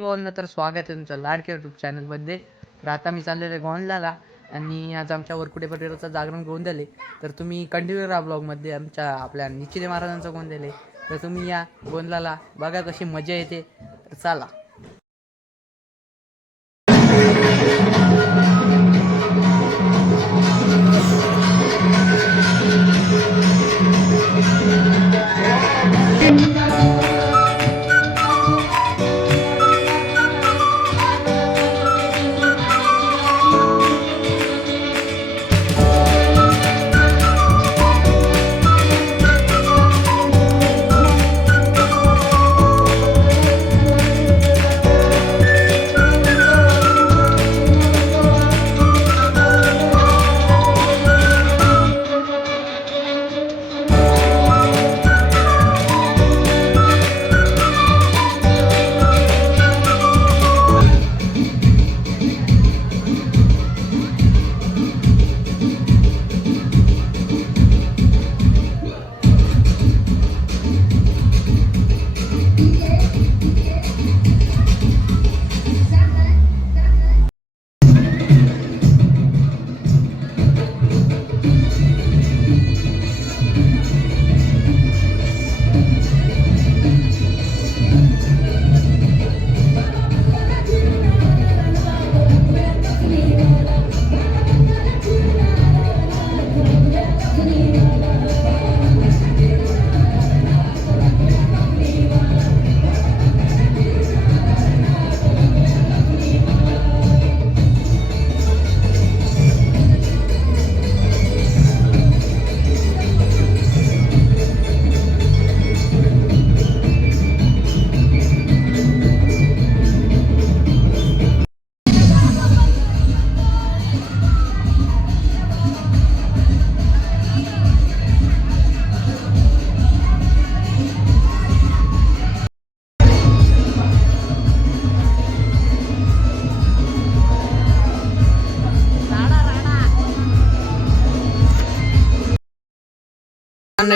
भावांनो, तर स्वागत आहे तुमचं लाडक्या यूट्यूब चॅनलमध्ये. तर आता मी चाललेलो आहे गोंधळाला आणि आज आमच्या वरकुटे परिवाराचं जागरण गोंधळ आहे. तर तुम्ही कंटिन्यू राहा ब्लॉगमध्ये. आपल्या निश्चिते महाराजांचा गोंधळ आहे. तर तुम्ही या गोंधळाला बघा, कशी मजा येते. तर चला.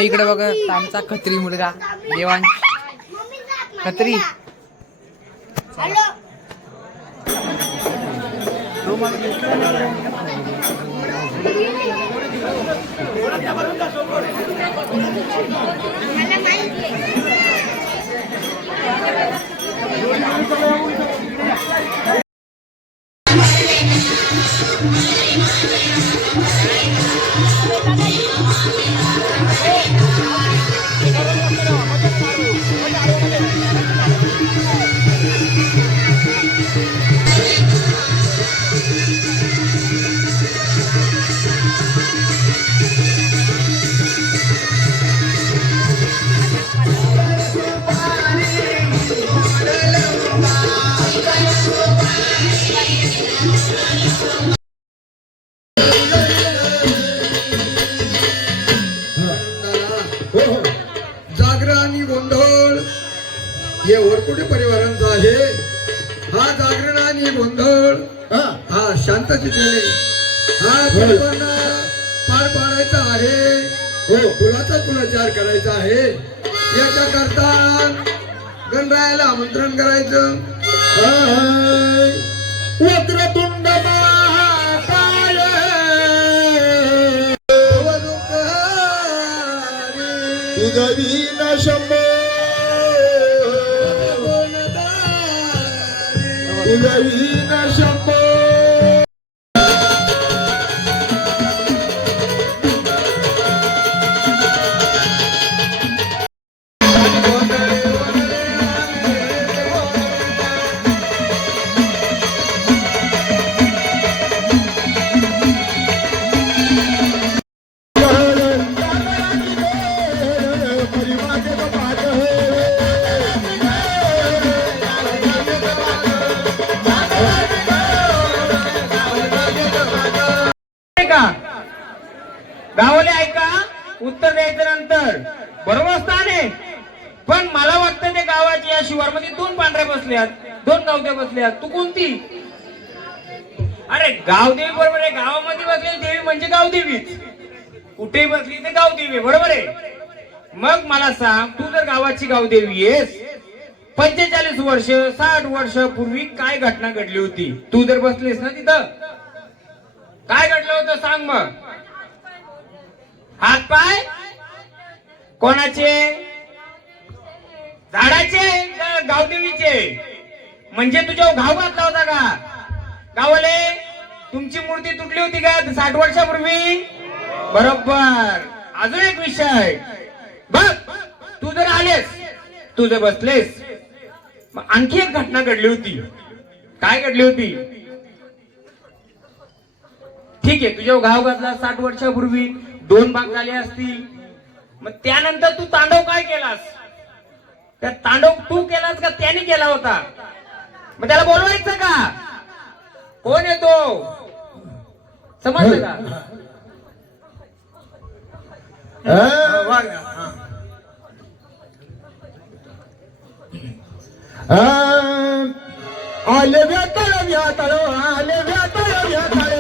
इकडे बघा, आमचा खत्री मुलगा देवांश खत्री. हे वरकुटे परिवारांचा आहे. हा जागरण आणि गोंधळ हा शांततेने हा परिवारांना पार पाडायचा आहे. हो, कुलाचा कुलाचार करायचा आहे. याच्या करता गणरायाला आमंत्रण करायचं. वक्रतुंड महाकाय तुझवीन शंभो तुझवीन शंभो. गावाले ऐका, उत्तर द्यायचं नंतर. बरोबर स्थान आहे, पण मला वाटतं ते गावाची या शिवारमध्ये दोन पांढऱ्या बसल्यात, दोन गावद्या बसल्यात. तू कोणती? अरे गावदेवी बरोबर आहे. गावामध्ये बसलेली देवी म्हणजे गावदेवीच. कुठेही बसली ते गावदेवी, बरोबर आहे. मग मला सांग, तू जर गावाची गावदेवी आहेस 45 वर्ष 60 वर्ष पूर्वी काय घटना घडली होती? तू जर बसलीस ना तिथं, काय घडलं होतं सांग मग. हात पाय कोणाचे? झाडाचे का गावदेवीचे? म्हणजे तुझ्या घाव घातला होता का? गावाले तुमची मूर्ती तुटली होती का 60 वर्षापूर्वी? बरोबर. अजून एक विषय बघ, तू जर आलेस, तू जर बसलेस, मग आणखी एक घटना घडली होती. काय घडली होती? ठीक आहे, तुझ्या घाव घातला 60 वर्षापूर्वी, 2 भाग झाले असतील. मग त्यानंतर तू तांडव काय केलास? त्या तांडव तू केलास का त्याने केला होता? मग त्याला बोलवायचं का? कोण येतो? समजलं का? आले व्यातळ व्यातळ आले व्यातळ व्यातळ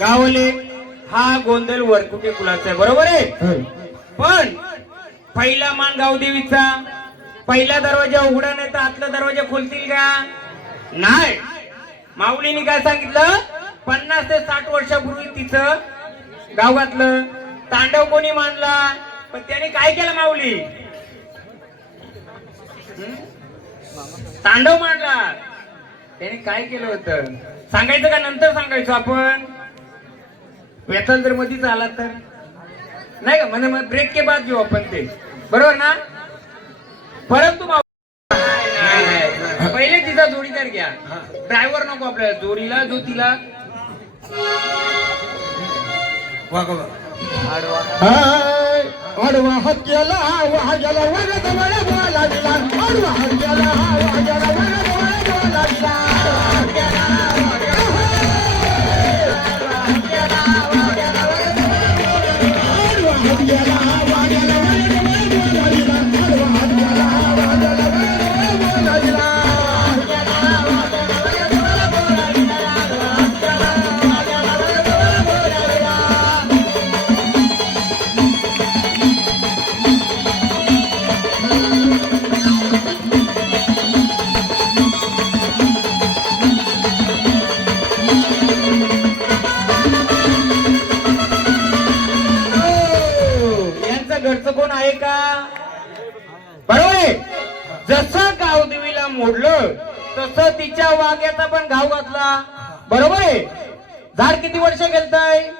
गावले हा गोंधळ वरकुटे कुलाचा आहे, बरोबर आहे. पण पहिला मान गावदेवीचा. पहिला दरवाजा उघडा नाही तर आतला दरवाजा खोलतील का? नाही. माऊलीने काय सांगितलं? 50 ते 60 वर्षापूर्वी तिचं गावातलं तांडव कोणी मांडला? पण त्याने काय केलं माऊली? तांडव मांडला. त्याने काय केलं होतं सांगायचं का नंतर सांगायचो आपण? वेतन जर मध्येच आला तर नाही का? म्हणजे मग ब्रेक के बाद घेऊ आपण ते, बरोबर ना? परंतु पहिले तिचा जोडीदार घ्या, ड्रायव्हर नको आपल्याला. जोडीला जो तिला आडवा हात गेला वाह गेला वरद वळ बोला दिला. आडवा हात गेला वाह गेला वरद वळ बोला दिला. घरचं कोण आहे का? बरोबर आहे. जसं गावदेवीला मोडलं तसं तिच्या वाग्याचा पण घाव घातला, बरोबर आहे. झाड किती वर्ष गेलतय?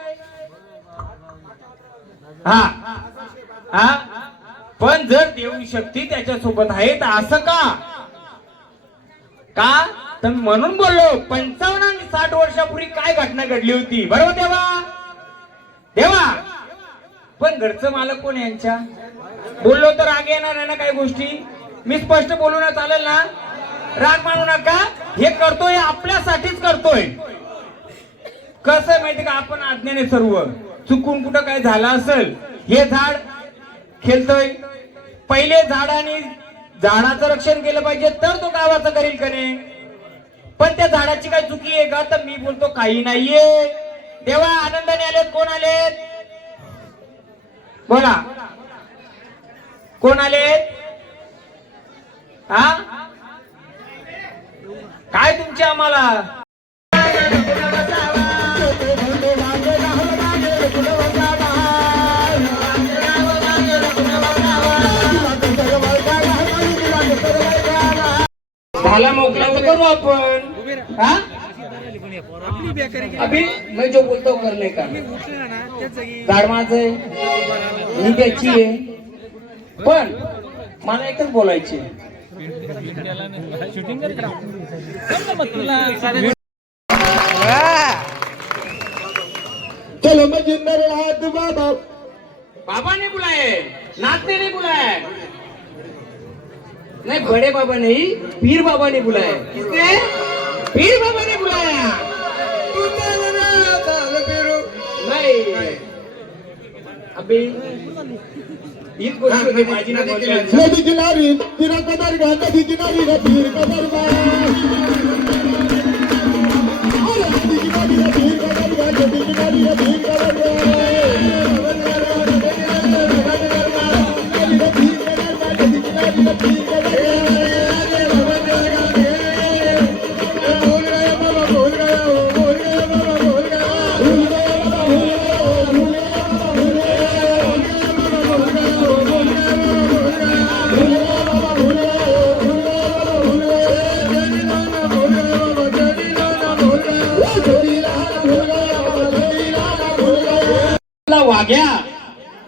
हा हा. पण जर देवी शक्ती त्याच्या सोबत आहे तर असं का तर म्हणून बोललो 55 आणि 60 वर्षापूर्वी काय घटना घडली होती, बरोबर देवा? देवा पण घरचं मालक कोण यांच्या? बोललो तर राग येणार आहे ना काही गोष्टी? मी स्पष्ट बोलू ना, चालेल ना? राग मानू नका. हे करतोय आपल्यासाठीच करतोय. कसं माहिती का? आपण आज्ञेने सर्व चुकून कुठं काय झालं असेल, हे झाड खेळतोय, पहिले झाडाने झाडाचं रक्षण केलं पाहिजे तर तो गावाचं करील का नाही? पण त्या झाडाची काय चुकी आहे का? तर मी बोलतो काही नाहीये. देवा आनंदाने आलेत. कोण आलेत? बोला कोण आलेत? हा तुमची आम्हाला. झाला मोकळा तर करू आपण. हा अभी मैं जो बोलता हूँ करने का. गाड माझं आहे, मी त्याची आहे, पण मला एकच बोलायची. चलो मजिंदर हाथ बाबा बाबा ने बुलाए, नाचने नहीं बुलाया. नहीं बड़े बाबा नहीं, पीर बाबा ने बुलाया. किसने? पीर बाबा ने बुलाया. नहीं अभी इस गोष्टी होती माझी ना बोलते. नदी किनारी तिरा कदर गा, नदी किनारी गा पीर कदर गा. नदी किनारी गा पीर कदर गा, नदी किनारी गा पीर कदर गा. वाघ्या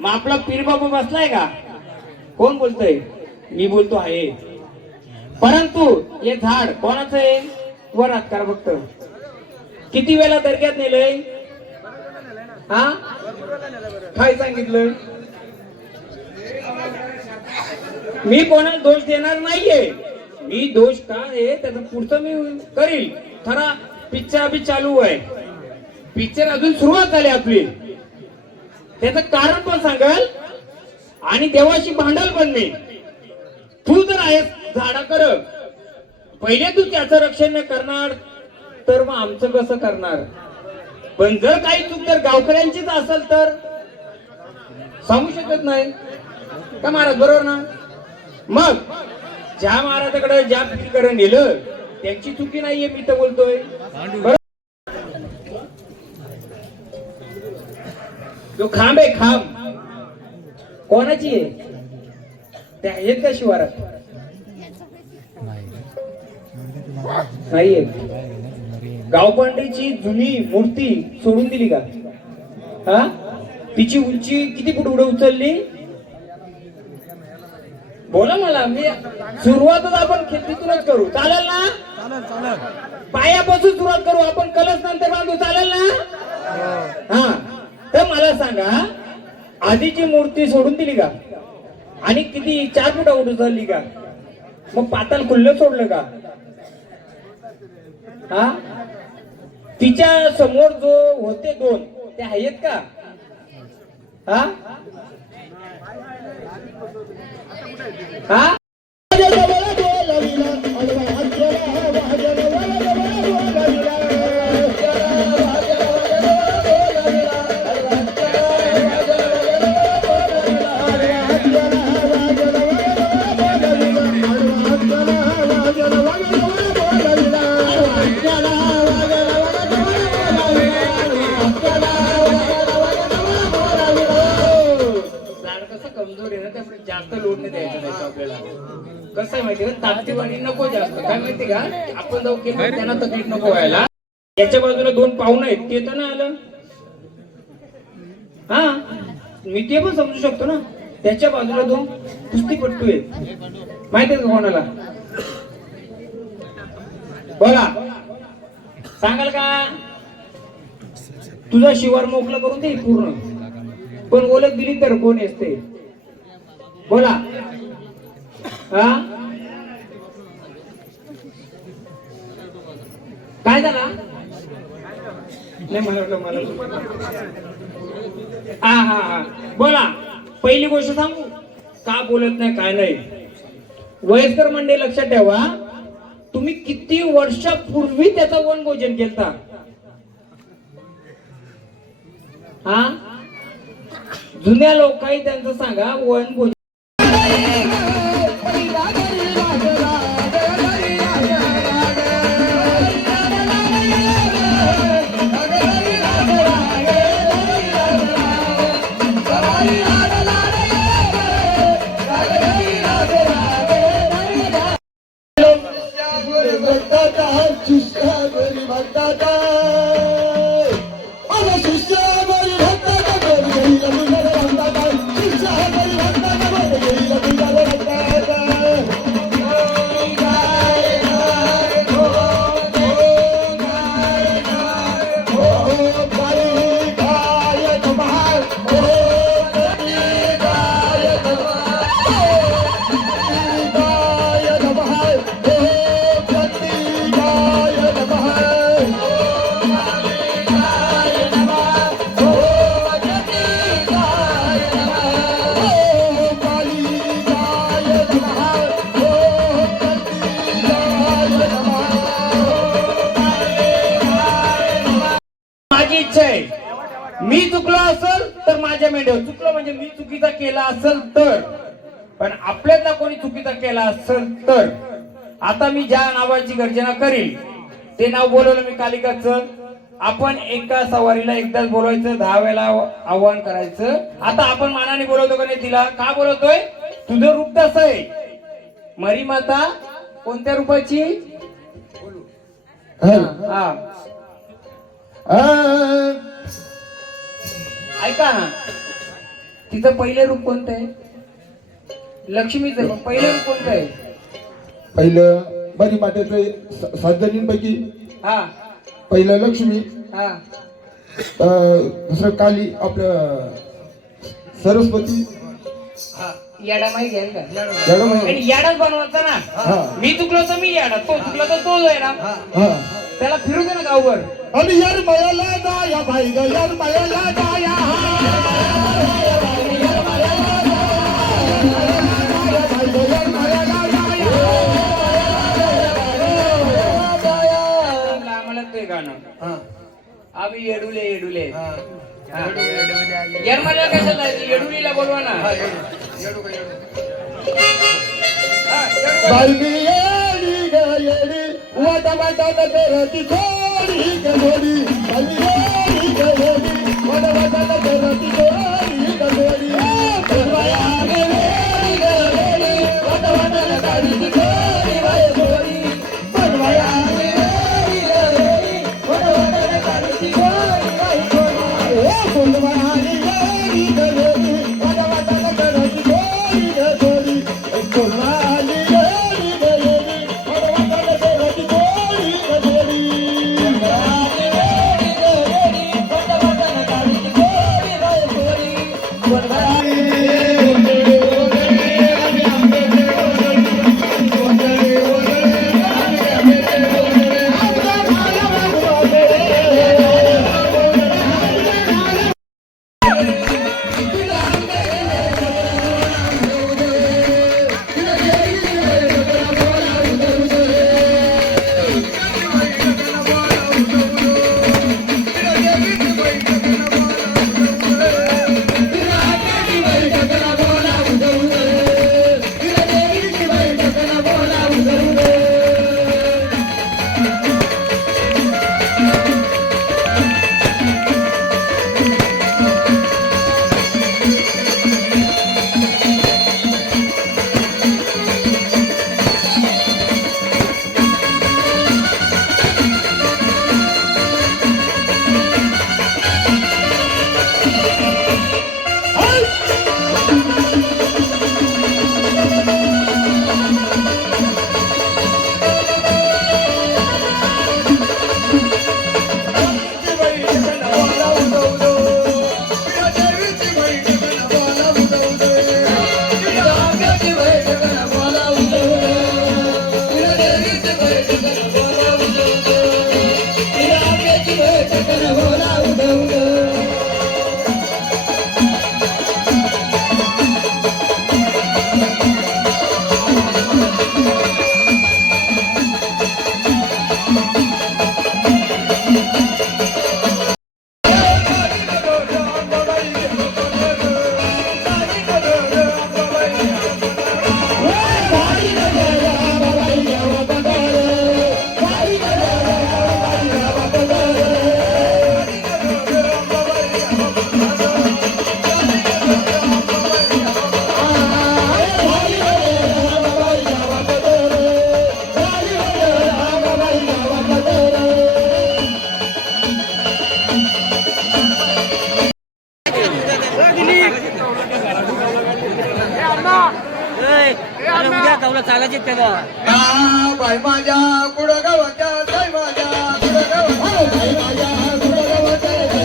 मग आपला पीर बाबा बसलाय का? कोण बोलतोय? मी बोलतो आहे. परंतु हे झाड कोणाचं आहे? वर हात करा फक्त. किती वेळा दर्ग्यात नेलंय? हा काय सांगितलं? मी कोणाला दोष देणार नाहीये. मी दोष का आहे त्याचं पुढचं मी करील. खरा पिक्चर अभी चालू आहे. पिक्चर अजून सुरुवात झाली आपली. त्याचं कारण पण सांगाल आणि देवाशी भांडल पण मी. तू जर आहेस झाडाकर, पहिले तू त्याचं रक्षण नाही करणार तर मग आमचं कसं करणार? पण जर काही चूक जर गावकऱ्यांचीच असेल तर सांगू शकत नाही का महाराज? बरोबर ना? मग ज्या महाराजाकडे ज्या पिढीकडे नेलं त्यांची चुकी नाहीये, मी तर बोलतोय. जो खांब आहे, खांब कोणाची आहे? त्या आहेत का शिवारात? नाहीये. गावपांडीची जुनी मूर्ती सोडून दिली का? हा तिची उंची किती फूट पुढे उचलली? बोला मला. मी सुरुवातच आपण खेळतीतूनच करू. चालेल ना? पायापासून सुरुवात करू आपण. कलश नंतर बांधू. चालेल ना? हा तर मला सांगा, आधीची मूर्ती सोडून दिली का? आणि किती 4 फूट उचलली का? मग पाताल खुल्लं सोडलं का? हा तिच्या समोर जो होते 2 ते आहेत का? हा हा जास्त लोड नाही द्यायचा नाही आपल्याला. कसं आहे माहिती का? ताकदीवाणी नको जास्त. काय माहिती का? आपण जाऊ केलं त्यांना तकलीफ नको व्हायला. याच्या बाजूला 2 पाहुणे आहेत, ते तर नाही आलं. हा मी ते पण समजू शकतो ना. त्याच्या बाजूला 2 कुस्तीपट्टू आहेत. माहिती आहे का कोणाला? बोला सांगाल का? तुझा शिवार मोकळा करून दे पूर्ण. पण ओळख दिली तर कोण असते? बोला. हा काय झाला? नाही मला हा हा हा बोला. पहिली गोष्ट सांगू का बोलत नाही काय नाही. वयस्कर मंडळी लक्षात ठेवा, तुम्ही किती वर्षापूर्वी त्याचा वनभोजन केलता? हा जुन्या लोकांनी त्यांचं सांगा वनभोजन. असेल तर, पण आपल्यातला कोणी चुकीचा केला असेल तर आता मी ज्या नावाची गर्जना करील ते नाव बोलवलं मी कालिकाचं. आपण एका सवारीला एकदाच बोलवायचं, 10 वेळा आव्हान करायचं. आता आपण मानाने बोलवतो का नाही तिला? का बोलवतोय? तुझं रूप कसं आहे? मरी माता कोणत्या रूपाची? हा ऐका ना, तिचं पहिलं रूप कोणतं आहे? लक्ष्मीचं पहिलं रूप कोणतं आहे? पहिलं बरी मातेचं 7 जणींपैकी हा पहिलं लक्ष्मी, हा दुसरं काली, आपलं सरस्वती. हा याडा माहिती आहे का? याडा माहिती. आणि याडाच बनवायचा हा. ना. मी चुकलो तर मी याडा, तो चुकला तर तो याडा. हा त्याला फिरू दे ना गावभर. आणि यार मयाला जाया भाई ग, यार मयाला जाया. आम्हाला ते गाणं आम्ही येडुले येडुले. येरमाला कशाला जायचं? येडुलीला बोलवा ना. बाई मी येडी ग येडी, वाटा वाटा करती थोडी ग थोडी. बाई मी येडी ग येडी, वाटा वाटा करती थोडी ग थोडी. बनवाया ग येडी ग येडी, वाटा वाटा करती थोडी बाई थोडी. बनवाया ग येडी ग येडी, वाटा वाटा करती थोडी बाई थोडी. बनवाया ग येडी ग येडी, वाटा वाटा करती थोडी ग थोडी. बनवाया येडी ग येडी, वाटा वाटा करती थोडी ग थोडी. बनवाया येडी ग येडी, वाटा वाटा करती थोडी बाई थोडी. बनवाया चालायचे त्याला बाई माझ्या कुडं गावाच्या जय माझ्या कुडं गावाच्या बाई माझ्या कुडं गावाच्या जय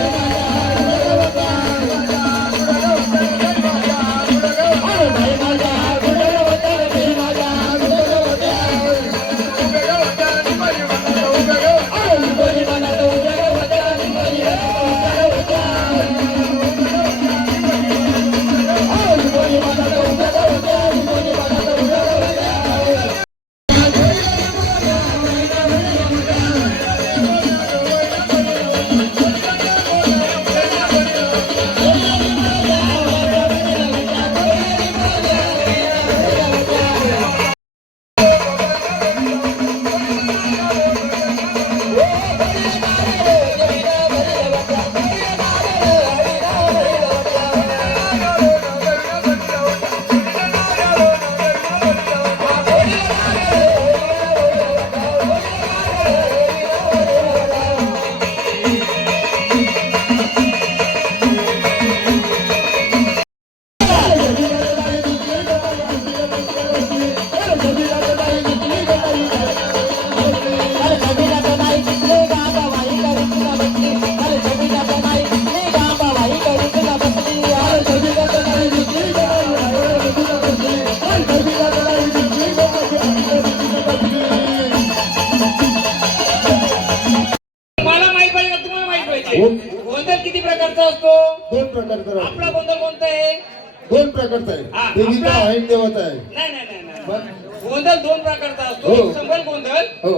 देवीचा आपला- आहे देवता आहे. नाही नाही नाही नाही. मग? गोंधळ दोन प्रकारचा असतो हो. एक संबल गोंधळ हो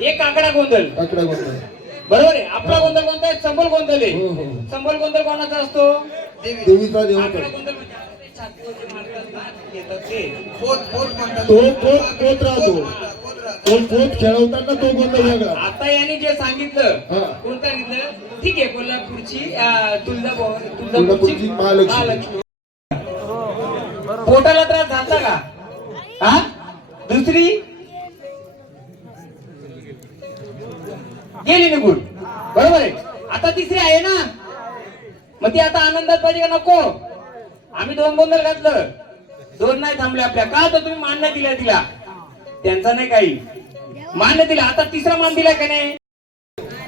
एक काकडा गोंधळ आकडा गोंधळ. बरोबर आहे. आपला गोंधळ कोणता आहे? संबल गोंधळ आहे. हो हो संबल गोंधळ कोणाचा असतो? देवीचा देवता काकडा आहे. गोंधळ म्हणजे आपले छातीवर जे मारतात ना, घेतात ते. तो पोत राहतो. तो पोत खेळवताना तो गोंधळ वेगळा. आता यांनी जे सांगितलं हा. कोणतं सांगितलं? ठीक आहे, कोल्हापूरची तुळजापूरची तुळजापूरची महालक्ष्मी. महालक्ष्मी. पोटाला त्रास झाला का? हा दुसरी गेली निघून. बरोबर आहे. आता तिसरी आहे ना, मग ती आता आनंदात पाहिजे का नको? आम्ही दोन गोंधळ घातलं, दोन नाही थांबले आपल्या. का तर तुम्ही मान नाही दिला तिला, त्यांचा नाही काही मान नाही दिला. आता तिसरा मान दिला का नाही?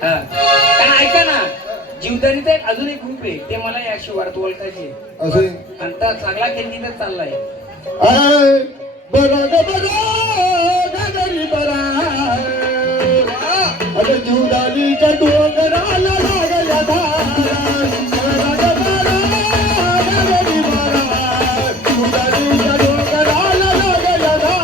हा. कारण ऐका ना, जीवदानीचा एक अजून एक ग्रुप आहे, ते मला या शिवारात ओळखायचे. असे आणि त्या चांगला केंद्रीत चाललाय. आय बरा ग बरा गगरी बरा. अगं जीवदानीच्या डोंगराला लागल्या धारा. बरा ग बरा गगरी बरा. जीवदानीच्या डोंगराला लागल्या धारा.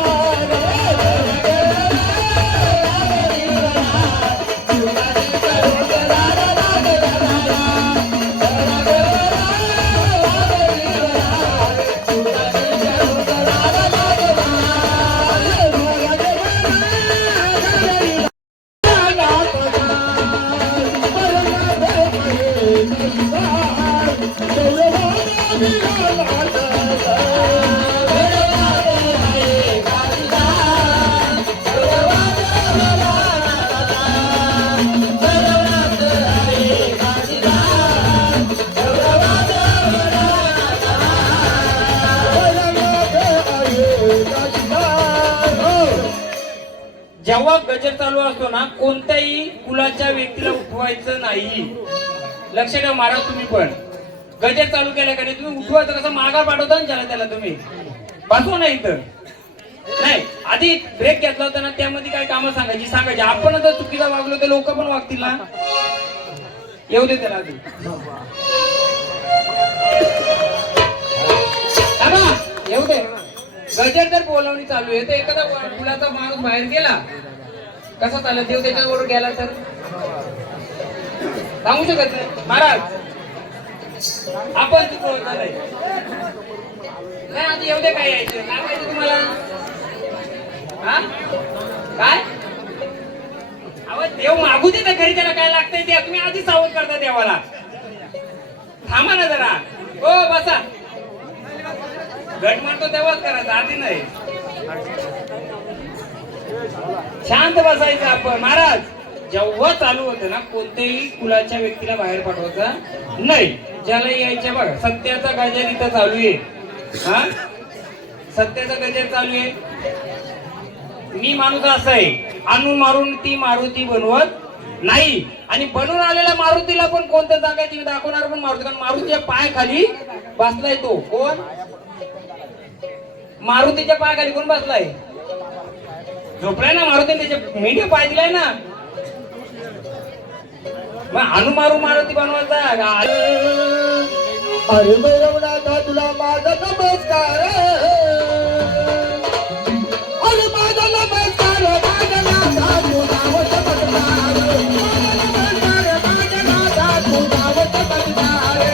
जेव्हा गजर चालू असतो ना, कोणत्याही कुलाच्या व्यक्तीला उठवायचं नाही. लक्ष ठेवा महाराज, तुम्ही पण गजर चालू केल्या का नाही, तुम्ही उठवायचं कसं? मागा पाठवता ना त्याला तुम्ही बसवा नाही तर नाही. आधी ब्रेक घेतला होता ना, त्यामध्ये काय कामं सांगायची. आपण जर चुकीला वागलो तर लोक पण वागतील ना. येऊ दे त्याला आधी. थांबा, येऊ दे. गजर जर बोलावणी चालू आहे तर एखादा मुलाचा माणूस बाहेर गेला, कसा चालला? देव त्याच्याबरोबर गेला तर सांगू शकत नाही. महाराज आपण चुकवलं नाही. आधी येऊ दे. काय यायचं? काय पाहिजे तुम्हाला? हा काय? अहो देव मागू दे ना घरी, त्याला काय लागतंय ते तुम्ही आधी सावध करता देवाला. थांबा ना जरा. हो बसा. गट मारतो तेव्हाच करायचं, आधी नाही. शांत बसायचं आपण. महाराज जेव्हा चालू होतं ना, कोणत्याही कुलाच्या व्यक्तीला बाहेर पाठवायचं नाही. ज्याला यायचे बघा, सत्याचा गजर इथं चालू आहे. हा सत्याचा गजर चालू आहे. मी माणूस असा आहे, आणून मारून ती मारुती बनवत नाही. आणि बनवून आलेल्या मारुतीला पण कोणत्या जागा दाखवणार पण मारुती. कारण मारुतीच्या पाय खाली बसलाय तो कोण? मारुतीच्या पायाखाली कोण बसलाय? झोपलाय ना मारुती, त्याच्या मीडिया पाय दिलाय ना. मग हनुमारू मारुती बनवायचा. अरे भैरवनाथा तुला माझा नमस्कार. अरे माझा नमस्कार. माझा नाथा तुझा वट पटणार. माझा नाथा तुझा वट पटणार.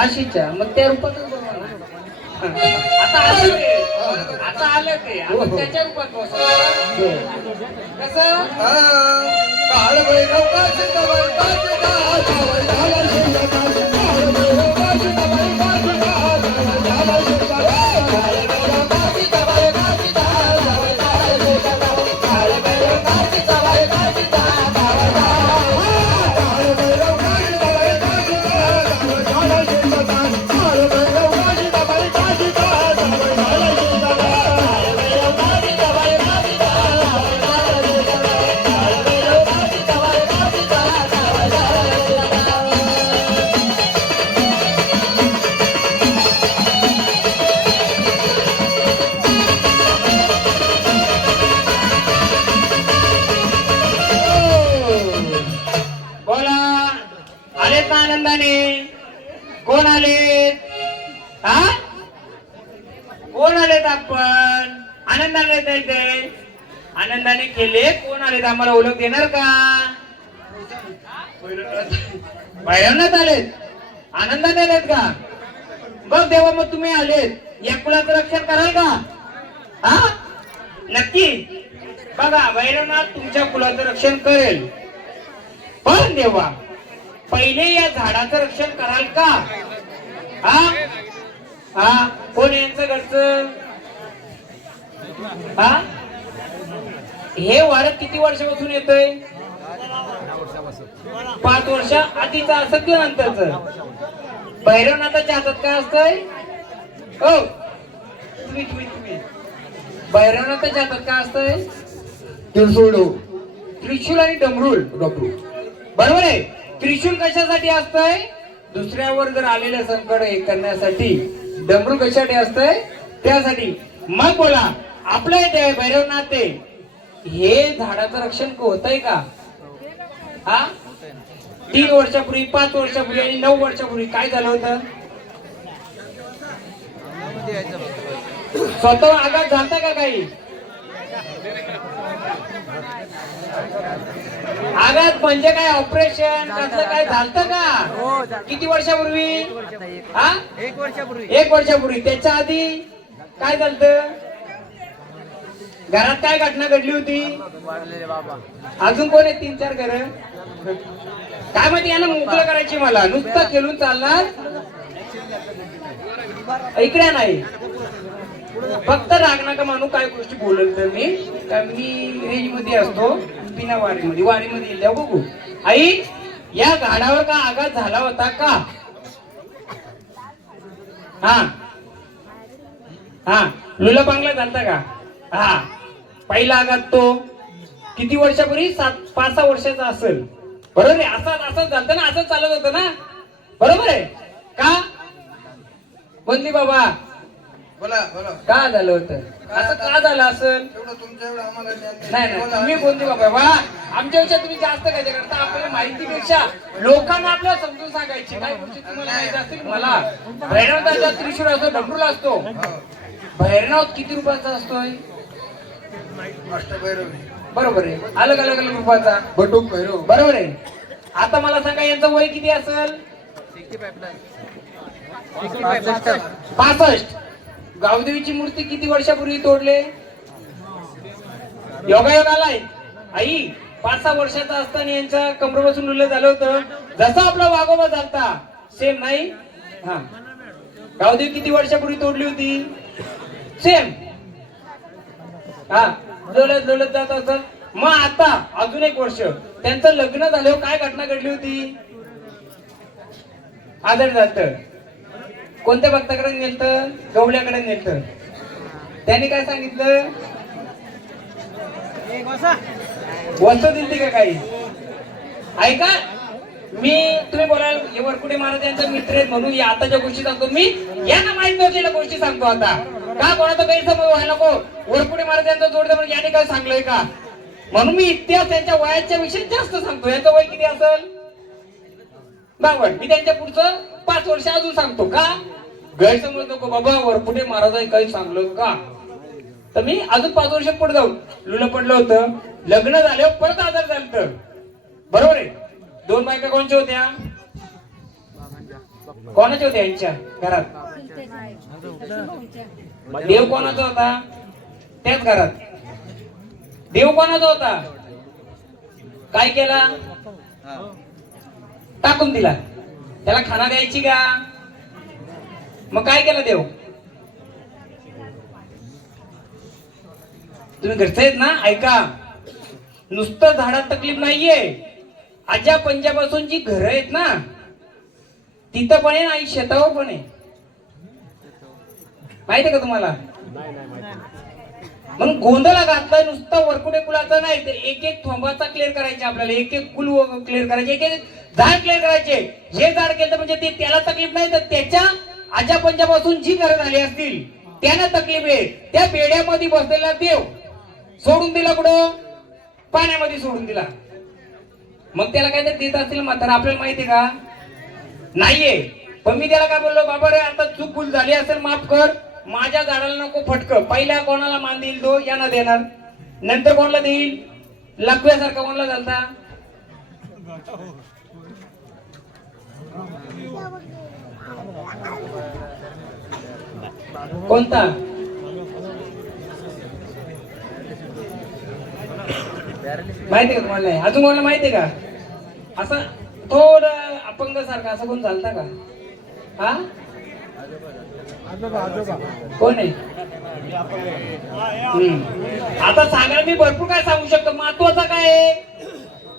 काशीच्या मग त्या रूपातच बनवा ना. आता आलं ते आता आलं ते आता त्याच्या रूपात बसवा. कसं काळ भैरव काशीबाई काशीदा जावई झाला शिंगाचा. काळ भैरव काशीबाई काशीदा जावई झाला शिंगाचा. काळ भैरव काशीबाई काशीदा जावई झाला शिंगाचा. काळ भैरव काशीबाई काशीदा जावई झाला. काळ भैरव काशीबाई काशीदा जावई झाला शिंगाचा. काळ भैरव काशीबाई काशीदा जावई झाला शिंगाचा. काळ भैरव काशीबाई काशीदा जावई झाला शिंगाचा. काळ भैरव काशीबाई काशीदा जावई झाला शिंगाचा. बोला आलेत ना आनंदाने. कोण आलेत? हा कोण आलेत? आपण आनंदाने येते. आनंदाने केले. कोण आलेत आम्हाला ओळख देणार का? भैरवनाथ आलेत. आनंदाने आलेत का? बघ देवा मग तुम्ही आलेत या कुलाचं रक्षण कराल का? हा नक्की. बघा भैरवनाथ तुमच्या कुलाचं रक्षण करेल. पण देवा पहिले या झाडाचं रक्षण कराल का? हा हा कोण यांचं घरचं? हा हे वारं किती वर्षापासून येतंय? 5 वर्ष आधीच असं किंवा नंतरच? भैरवनाथाच्या हातात काय असतंय? हो तुम्ही भैरवनाथाच्या हातात काय असतंय? त्रिशूल आणि डमरूल. बरोबर आहे. त्रिशूल कशासाठी असतंय? दुसऱ्यावर जर आलेलं संकट हे करण्यासाठी. डमरू कशासाठी असतंय? त्यासाठी. मग बोला आपल्या इथे भैरवनाथ हे झाडाचं रक्षण होतंय का? हा 3 वर्षापूर्वी 5 वर्षापूर्वी आणि 9 वर्षापूर्वी काय झालं होतं? स्वतः आघात झालता का काही? आघात म्हणजे काय? ऑपरेशन कसलं काय झालतं का? किती वर्षापूर्वी? हा 1 वर्षापूर्वी. त्याच्या आधी काय झालं? घरात काय घटना घडली होती? अजून कोण आहे? 3-4 घर. काय माहिती यांना मोकळं करायची. मला नुसतं खेळून चालणार इकडे नाही. फक्त राग नका मानू. काय गोष्टी बोलल तर मी रेंज मध्ये असतो. बिना वारीमध्ये येईल बघू. आई या झाडावर का आघात झाला होता का? हा हा लुला पांगला झालता का? हा पहिला आघात तो किती वर्षापूर्वी? 5-6 वर्षाचा असेल. बरोबर आहे. असंच झालं ना. असंच चालत होतं ना. बरोबर आहे का? बंदी बाबा बोला बोला. का झालं होतं? असं का झालं असेल? एवढं तुमच्या एवढं आम्हाला ज्ञान नाही. नाही तुम्ही कोणती बाबा वा आमच्यापेक्षा तुम्ही जास्त काय करता. आपल्याला माहितीपेक्षा लोकांना आपल्याला समजून सांगायची काय गोष्टी तुम्हाला माहिती असतील. मला भैरवनाथाचा त्रिशूळ असतो, डमरूला असतो. भैरवनाथ किती रूपाचा असतोय? अष्टभैरव. बरोबर आहे. अलग अलग रूपाचा. बटूक भैरव. बरोबर आहे. आता मला सांगा यांचं वय किती असेल? 65. गावदेवीची मूर्ती किती वर्षापूर्वी तोडले? योगायोगालाय आई 5-6 वर्षाचा असताना यांच्या कमरेपासून लुलं झालं होतं. जसा आपला वाघोबा झालता सेम नाही. हा गावदेवी किती वर्षापूर्वी तोडली होती? सेम. हा डोलत जात असत. मग आता अजून 1 वर्ष त्यांचं लग्न झाल्यावर काय घटना घडली होती? आदर झालं. कोणत्या भक्ताकडे नेलतं? गवल्याकडे नेलतं. त्याने काय सांगितलं? वस्तू दिली का काही? ऐका तुम्ही बोलाल हे वरकुटे महाराज यांचा मित्र आहेत म्हणून या आताच्या गोष्टी सांगतो मी. यांना माहित नसलेल्या गोष्टी सांगतो. आता का कोणाचा गैरसमज व्हायला नको? वरकुटे महाराज यांचा जोडदा म्हणून याने काय सांगलंय का? म्हणून मी इतिहास यांच्या वयाच्या विषयी जास्त सांगतो. यांचं वय किती असेल? बरोबर. मी त्यांच्या पुढचं 5 वर्ष अजून सांगतो. का गैरसमज नको बाबा वरपुटे महाराज काही सांगलं का? तर मी अजून 5 वर्ष पुढे जाऊन लुलं पडलं होतं. लग्न झाल्यावर परत आजार झालं. बरोबर आहे. 2 बायका कोणच्या होत्या? कोणाचे होते यांच्या घरात? देव कोणाचा होता त्याच घरात? देव कोणाचा होता? काय केला? टाकून दिला. त्याला खाना द्यायची का? मग काय केलं देव? तुम्ही घरचे आहेत ना, ऐका. नुसतं झाडात तकलीफ नाहीये, आज्या पंजापासून जी घरं आहेत ना तिथं पण आहे आणि शेतावर पण आहे. माहितीये का तुम्हाला? म्हणून गोंधळा घातलाय नुसता वरकुडे कुलाचा नाही, तर एक एक थोंबाचा क्लिअर करायचे आपल्याला, एक एक कुल क्लिअर करायचे, एक एक झाड क्लिअर करायचे. हे झाड केलं म्हणजे ते त्याला तकलीफ नाही, तर त्याच्या आज्या पंजापासून जी घरं झाली असतील त्यांना तकलीफ आहे. त्या बेड्यामध्ये बसलेला देव सोडून दिला कुठं? पाण्यामध्ये सोडून दिला. मग त्याला काय देत असतील म्हातारा? आपल्याला माहितीये का? नाहीये. पण मी त्याला काय बोललो, बाबा रे आता चूक भूल झाली असेल माफ कर, माझ्या झाडाला नको फटक. पहिल्या कोणाला मान देईल तो? यांना देणार. नंतर कोणाला देईल? लकव्यासारखा कोणाला झालता? कोणता? माहितीये का तुम्हाला? अजून कोणाला माहितीये का? असं थोडं अपंग सारखं असं कोण चालता का? हा कोण आहे? आता सांगा, मी भरपूर काय सांगू शकतो. महत्वाचं काय आहे?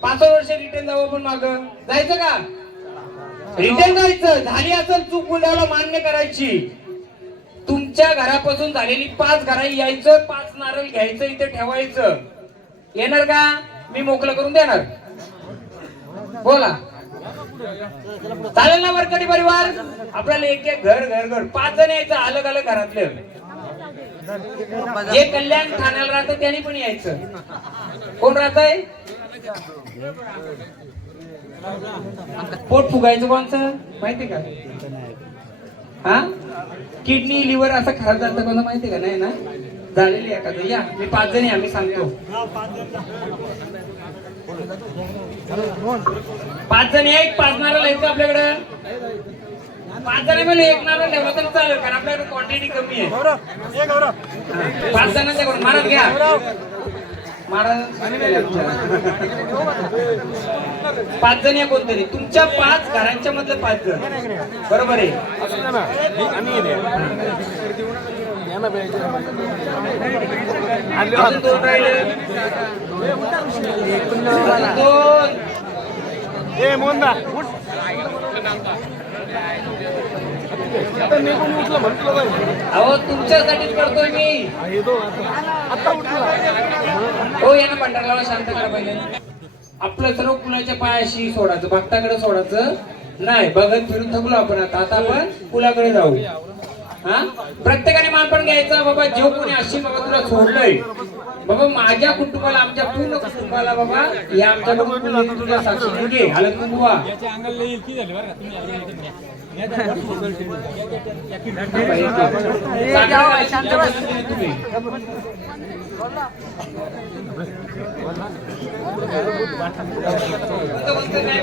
5 वर्ष रिटर्न जावं. पण माग जायचं का? रिटर्न जायचं. झाली असेल चूक बोलायला मान्य करायची. तुमच्या घरापासून झालेली 5 घरा यायचं, 5 नारळ घ्यायचं, इथे ठेवायचं. येणार का? मी मोकळं करून देणार. बोला, चालेल ना वरकडी परिवार? आपल्याला एक एक घर घर घर 5 जण यायचं, अलग अलग घरातले. जे कल्याण ठाण्याला राहतं त्यांनी पण यायचं. कोण राहतंय? पोट फुगायचं कोणचं माहिती का? हा किडनी लिव्हर असं खराब झालं कोणतं माहिती का? नाही ना? झालेली एखादं या. मी 5 जण आम्ही सांगतो. 5 जण या. एक 5 नारळ आहेत का आपल्याकडे? 5 जण म्हणजे 1 नारळ ठेवला तर चालेल, कारण आपल्याकडे क्वांटिटी कमी आहे. 5 जणांच्या कडून महाराज घ्या. महाराज 5 जण या. कोणतरी तुमच्या 5 घरांच्या मधले 5 जण बरोबर आहे. अजून 2 राहिले. 2. अहो तुमच्यासाठीच करतोय मी. हो या ना पंढरला शांत करा पहिले. आपलं सर्व कुलाच्या पायाशी सोडायचं, भक्ताकडे सोडायचं नाही. बघत फिरून थकलो आपण. आता आपण कुलाकडे जाऊ. हा प्रत्येकाने मानपण घ्यायचं. बाबा जेव कोणी अशी बाबा तुला सोडलंय, बाबा माझ्या कुटुंबाला, आमच्या पूर्ण कुटुंबाला बाबा या आमच्याकडून तुझ्या साक्षी घे. हलत कुंकुवा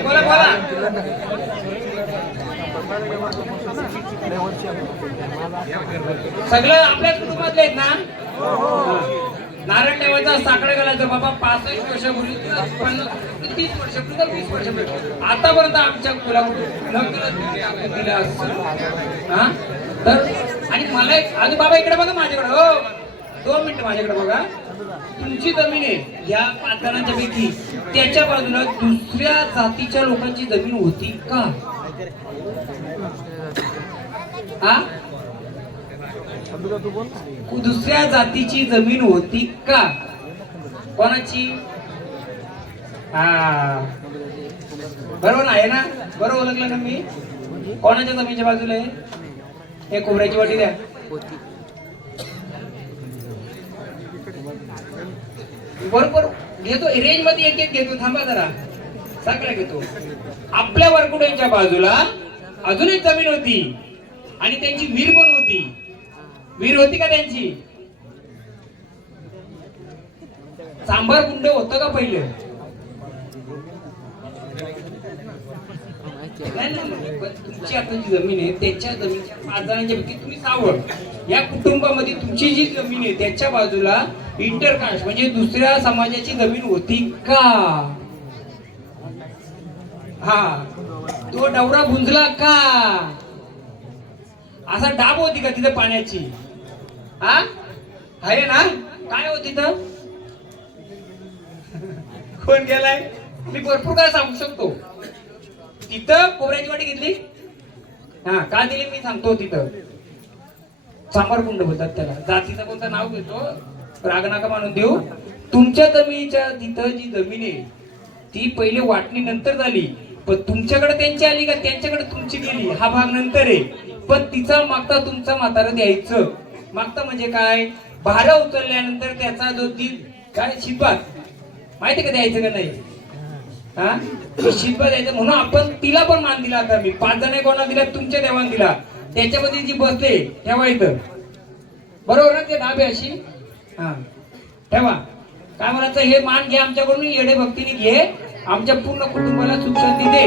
बोला बोला. सगळं आपल्याच कुटुंबातले आहेत ना? नारळ ठेवायचा, साखर घालायचं. बाबा 65 वर्षापूर्वी, 30 वर्षापूर्वी, 20 वर्षापूर्वी आतापर्यंत आमच्या कुलाकडून दिलं असं. हा तर आणि मला आणि बाबा इकडे बघा माझ्याकडे. हो 2 मिनिटं माझ्याकडे बघा. तुमची जमीन आहे या 5 जणांच्या पैकी, त्याच्या बाजूला दुसऱ्या जातीच्या लोकांची जमीन होती का? हा दुसऱ्या जातीची जमीन होती का? कोणाची? हा बरोबर आहे ना? बरोबर ओळखलं ना मी? कोणाच्या जमिनीच्या बाजूला आहे? हे कोबऱ्याची वाटी द्या. बरोबर घेतो. रेंज मध्ये एक एक घेतो. थांबा जरा, सगळं घेतो. आपल्या वरकुड्यांच्या बाजूला अजून एक जमीन होती आणि त्यांची विहीर पण होती. विहीर होती का त्यांची? सांबार कुंड होतं का पहिले? नाही, नाही, नाही. पण तुमची आता जी जमीन आहे त्याच्या जमिनीच्या 5 जणांच्या पैकी तुम्ही 6 या कुटुंबामध्ये तुमची जी जमीन आहे त्याच्या बाजूला इंटरकास्ट म्हणजे दुसऱ्या समाजाची जमीन होती का? हा, तो डवरा गुंजला का? असा डाब होती का तिथं पाण्याची? हा, आहे ना? काय होत तिथं? कोण गेलाय? मी भरपूर काय सांगू शकतो. तिथं कोबऱ्याची वाटी घेतली. हा, का दिली मी सांगतो. तिथं सांबारकुंड बोलतात त्याला. जातीचं कोणतं नाव घेतो राग नका मानून देऊ. तुमच्या जमिनीच्या तिथं जी जमीन आहे ती पहिले वाटणी नंतर झाली, पण तुमच्याकडे त्यांची आली का त्यांच्याकडे तुमची गेली हा भाग नंतर आहे. पण तिचा मागता तुमचा म्हातारा द्यायचं. मागता म्हणजे काय? भारा उचलल्यानंतर त्याचा जो ती काय शिदबाद माहिती का द्यायचं का नाही? हा, शिदबाद द्यायचं म्हणून आपण तिला पण मान दिला. आता मी 5 जण कोणा दिला? तुमच्या देवान दिला. त्याच्यामध्ये जी बसले ठेवा इथं, बरोबर ना? ते धाबे अशी हा ठेवा. काय म्हणायचं? हे मान घे आमच्याकडून, येडे भक्तीने घे, आमच्या पूर्ण कुटुंबाला सुख शांती दे.